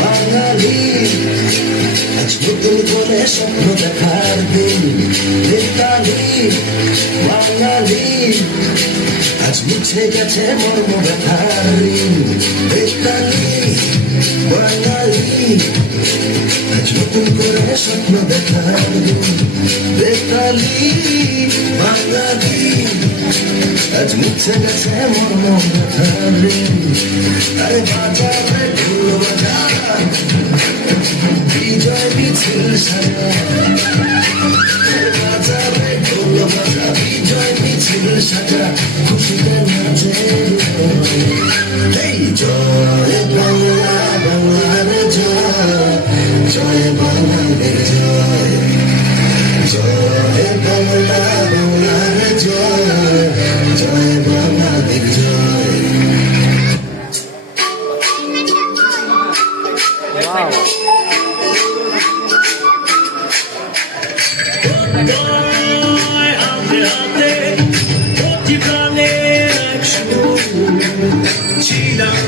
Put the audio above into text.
বাঙালি আজ নতুন করে স্বপ্ন দেখার দিন। বাঙালি মুছে গেছে মর্ম বেকারি বাঙালি আজ নতুন করে স্বপ্ন বেকারি বাঙালি আজ মুছে গেছে মর্ম আরে বাজারে ঢোল বাজা বিজয় মিছিল সাজা 너를 찾아 구실된 남자에게 Hey 저의 방을 방해줘 저의 방을 내줘 저의 방을 방해줘 저의 방을 내줘 Wow. She knows. She knows.